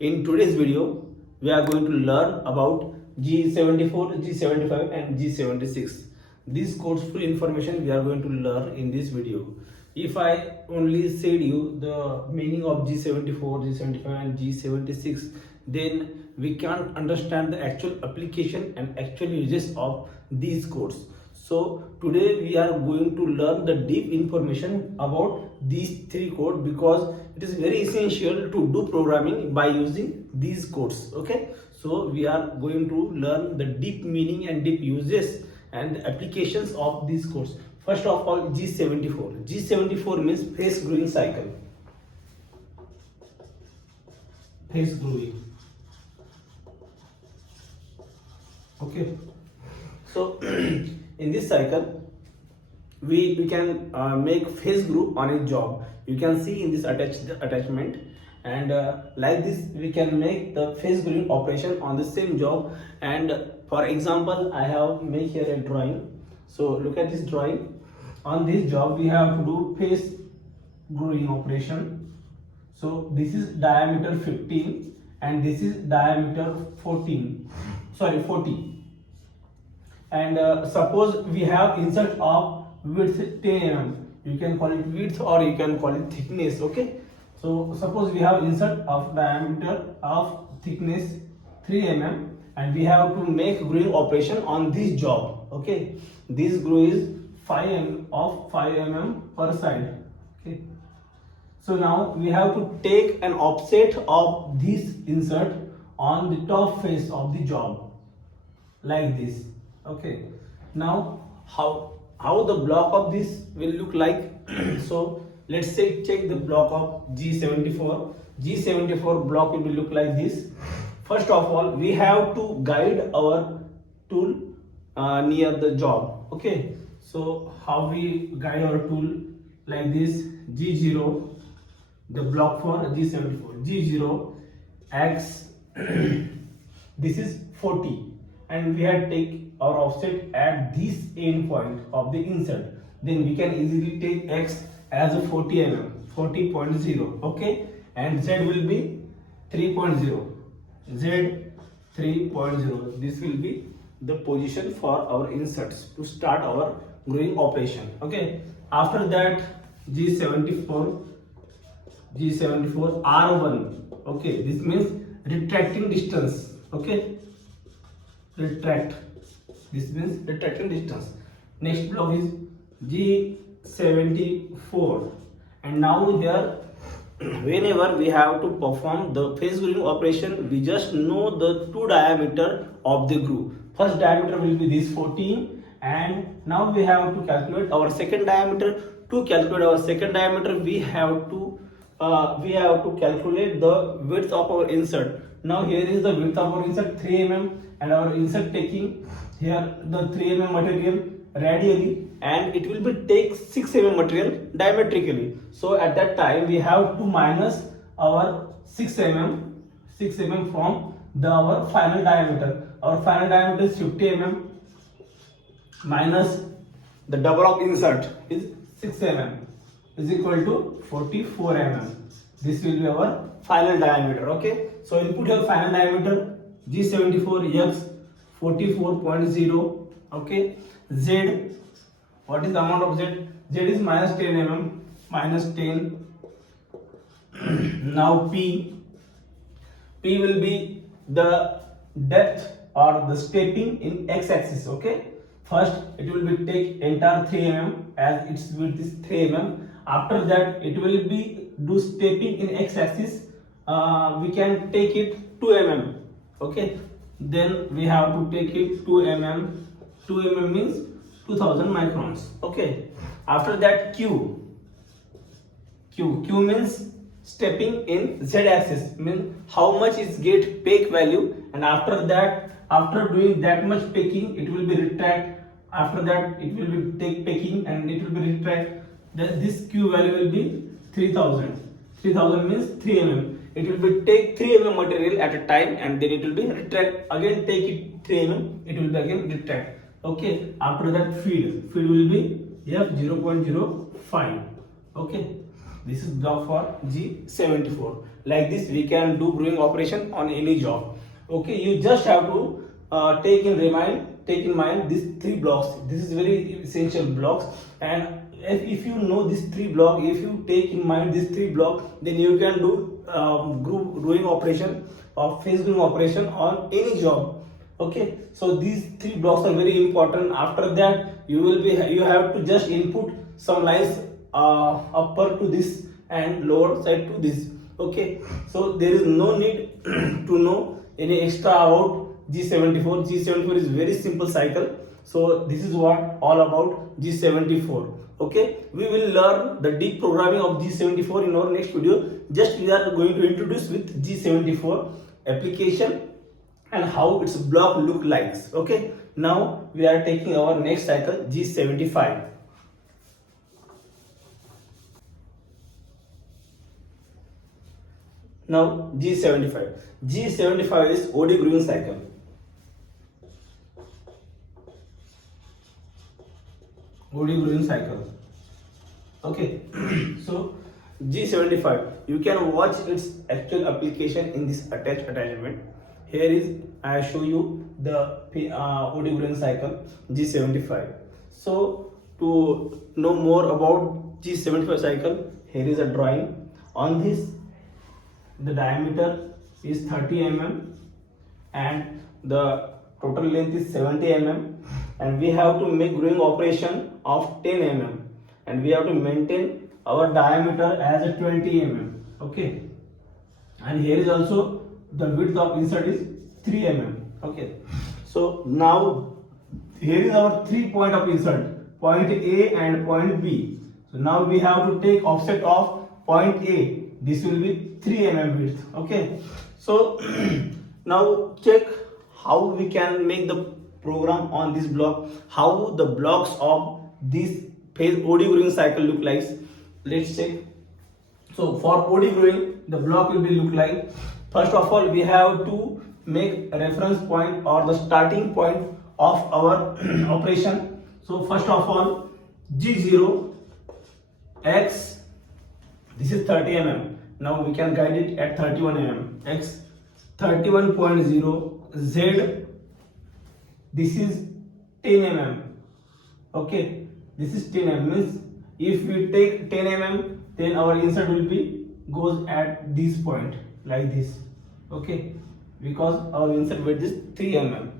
In today's video, we are going to learn about G74, G75 and G76. These codes full information we are going to learn in this video. If I only said you the meaning of G74, G75 and G76, then we can't understand the actual application and actual uses of these codes. So today we are going to learn the deep information about these three codes because it is very essential to do programming by using these codes. Okay, so we are going to learn the deep meaning and deep uses and the applications of these codes. First of all, G74. G74 means face growing cycle. Face growing. Okay, so in this cycle we can make phase group on a job. You can see in this attachment, and like this we can make the phase group operation on the same job. And for example, I have made here a drawing. So look at this drawing. On this job we have to do phase growing operation. So this is diameter 15 and this is diameter 40, and suppose we have insert of width 10 mm. You can call it width or you can call it thickness. Okay, so suppose we have insert of diameter of thickness 3 mm and we have to make growing operation on this job. Okay, this grow is 5 mm per side. Okay, so now we have to take an offset of this insert on the top face of the job like this. Okay, now how the block of this will look like. So let's say check the block of G74. G74 block will look like this. First of all, we have to guide our tool near the job. Okay, so how we guide our tool? Like this. G0, the block for G74, G0 X this is 40, and we have take our offset at this end point of the insert. Then we can easily take X as a 40 mm, 40.0. Okay, and Z will be 3.0, Z 3.0. This will be the position for our inserts to start our growing operation. Okay, after that G74 R1. Okay, this means retracting distance. Okay, retract, this means retracting distance. Next block is G74, and now here whenever we have to perform the phase growing operation, we just know the two diameter of the groove. First diameter will be this 14, and now we have to calculate our second diameter. To calculate our second diameter, we have to calculate the width of our insert. Now here is the width of our insert 3 mm, and our insert taking here the 3 mm material radially, and it will be take 6 mm material diametrically. So at that time we have to minus our 6 mm from our final diameter. Our final diameter is 50 mm minus the double of insert is 6 mm is equal to 44 mm. This will be our final diameter. Okay, so input your final diameter G74 X 44.0. Okay, Z, what is the amount of Z? Z is minus 10 mm, minus 10. Now P will be the depth or the stepping in X axis. Okay, first it will be take entire 3 mm as its width is 3 mm. After that it will be do stepping in X axis. We can take it 2 mm. Okay, then we have to take it 2 mm. 2 mm means 2000 microns. Okay, after that Q means stepping in Z axis, means how much is get peak value, and after that, after doing that much peaking, it will be retract. After that it will be take peaking and it will be retract. Then this Q value will be 3000 means 3 mm. It will be take 3 mm material at a time, and then it will be retract again, take it 3 mm, it will be again retract. Okay, after that feed will be F 0.05. Okay, This is block for G74. Like this we can do gluing operation on any job. Okay, you just have to take in mind these three blocks. This is very essential blocks, and if you know these three blocks, if you take in mind these three blocks, then you can do gluing operation or face gluing operation on any job. Okay, so these three blocks are very important. After that you have to just input some lines upper to this and lower side to this. Okay, so there is no need to know any extra about G74. G74 is very simple cycle. So this is what all about G74. Okay, we will learn the deep programming of G74 in our next video. Just we are going to introduce with G74 application and how its block look like. Okay, now we are taking our next cycle, G75. Now G75. G75 is Od gluing cycle. Od gluing cycle. Okay, so G75, you can watch its actual application in this attachment. Here is I show you the Od gluing cycle G75. So to know more about G75 cycle, here is a drawing. On this, the diameter is 30 mm and the total length is 70 mm, and we have to make gluing operation of 10 mm, and we have to maintain our diameter as a 20 mm. Okay, and here is also the width of insert is 3 mm. Okay, so now here is our 3 point of insert, point A and point B. So now we have to take offset of point A. This will be 3 mm width. Okay, so now check how we can make the program on this block, how the blocks of this phase Od gluing cycle look like. Let's check. So for Od gluing, the block will be look like, first of all we have to make a reference point or the starting point of our operation. So first of all, G0 X, this is 30 mm. Now we can guide it at 31 mm. X 31.0, Z, this is 10 mm. Okay, this is 10 mm. Means if we take 10 mm, then our insert will be goes at this point like this. Okay, because our insert width is 3 mm.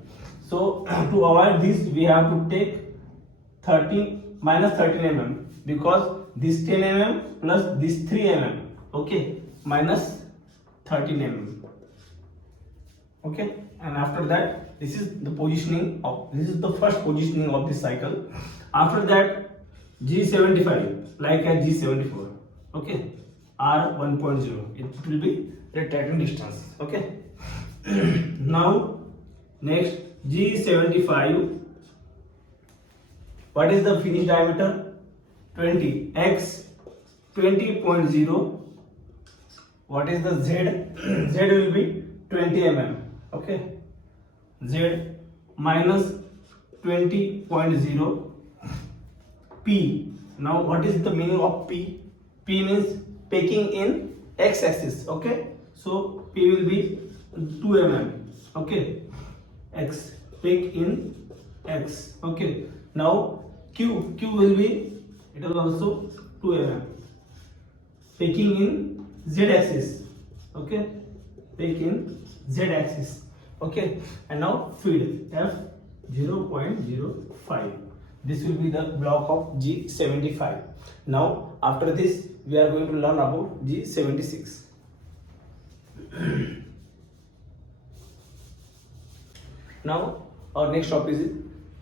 So to avoid this, we have to take 13 minus 13 mm, because this 10 mm plus this 3 mm. Okay, minus 13 mm. Okay, and after that, this is the positioning of, this is the first positioning of this cycle. After that, G75 like as G74. Okay, R 1.0, it will be retracting distance. Okay, now next G75, what is the finish diameter? 20. X 20.0. What is the Z? Z will be 20 mm. Okay, Z minus 20.0. P. Now what is the meaning of P? P means pegging in X axis. Okay, so P will be 2 mm. Okay, X, peg in X. Okay, now Q will be, it is also 2 mm. Pegging in Z axis. Okay, peg in Z axis. Okay, and now feed F 0.05. This will be the block of G75. Now after this we are going to learn about G76. Now our next topic is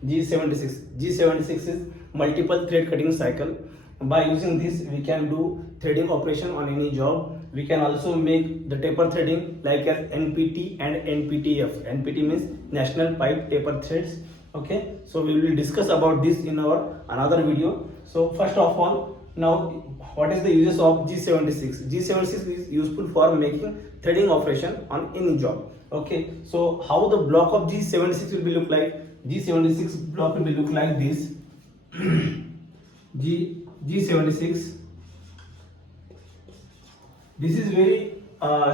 G76. G76 is multiple thread cutting cycle. By using this we can do threading operation on any job. We can also make the taper threading like as NPT and NPTF. NPT means National Pipe Taper Threads. Okay, so we will discuss about this in our another video. So first of all, now what is the uses of G76? G76 is useful for making threading operation on any job. Okay, so how the block of G76 will be look like? G76 block will be look like this. G76 This is very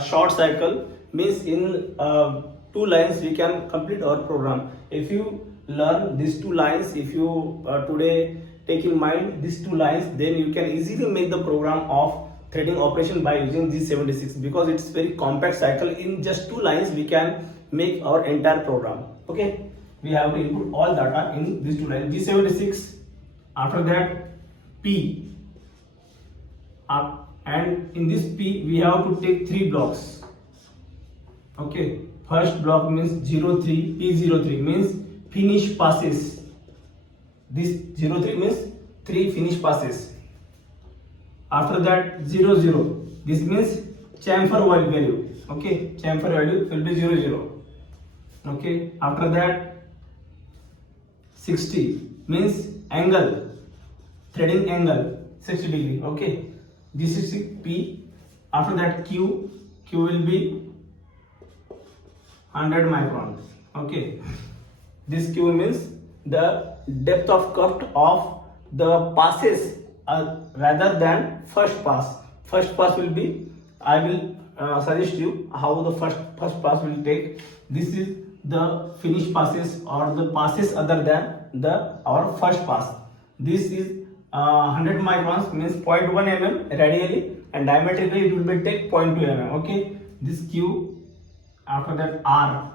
short cycle, means in 2 lines we can complete our program. If you learn these 2 lines, if you today take in mind these 2 lines, then you can easily make the program of threading operation by using G76, because it's very compact cycle. In just 2 lines we can make our entire program. Okay, we have to input all data in these 2 lines. G76, after that P, and in this P we have to take 3 blocks. Okay, first block means 03, P03 means finish passes. This 03 means 3 finish passes. After that 00, this means chamfer value. Okay, chamfer value will be 00. Okay, after that 60 means angle, threading angle 60 degree. Okay, this is P. After that Q will be 100 micron. Okay, this Q means the depth of cut of the passes rather than first pass. First pass will be, I will suggest you how the first pass will take. This is the finish passes or the passes other than our first pass. This is 100 microns means 0.1 mm radially, and diametrically it will be take 0.2 mm. Okay, this Q. After that R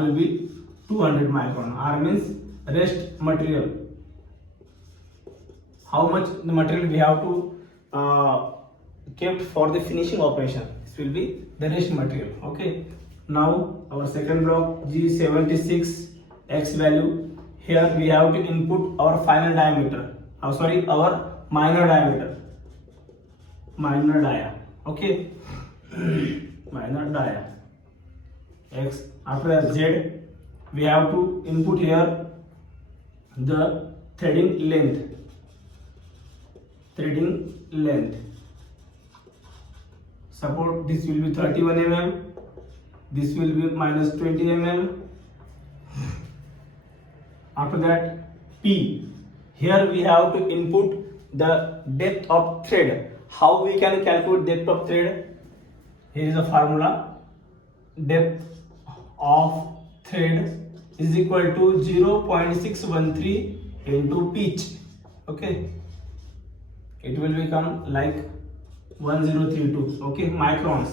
will be 200 micron. R means rest material. How much the material we have to kept for the finishing operation. This will be the rest material. Okay. Now our second block, G76 X value. Here we have to input our final diameter. Our minor diameter. Minor dia. Okay. Minor dia. X. After that Z, we have to input here the threading length. Suppose this will be 31 mm, this will be minus 20 mm. After that P, here we have to input the depth of thread. How we can calculate depth of thread? Here is a formula. Depth of thread is equal to 0.613 into pitch. Okay, it will become like 1032. Okay, microns.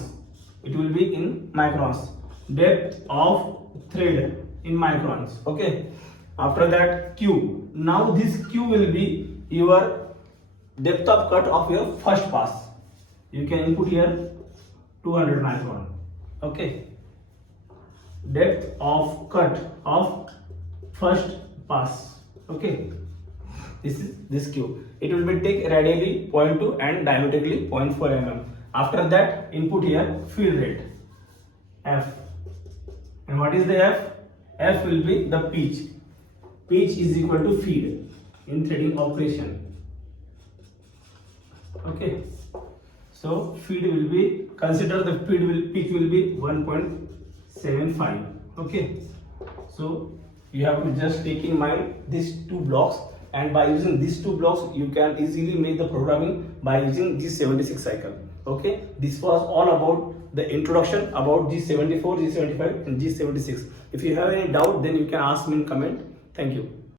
It will be in microns. Depth of thread in microns. Okay. After that Q. Now this Q will be your depth of cut of your first pass. You can input here 200 micron. Okay. Depth of cut of first pass. Okay. This is this Q. It will be take radially 0.2 and diametrically 0.4 mm. After that input here feed rate F. And what is the F? F will be the pitch. Pitch is equal to feed in threading operation. Okay. So feed will be, consider the pitch will be 1.75. Okay. So you have to just take in mind these 2 blocks, and by using these 2 blocks you can easily make the programming by using G76 cycle. Okay, this was all about the introduction about G74, G75 and G76. If you have any doubt, then you can ask me in comment. Thank you.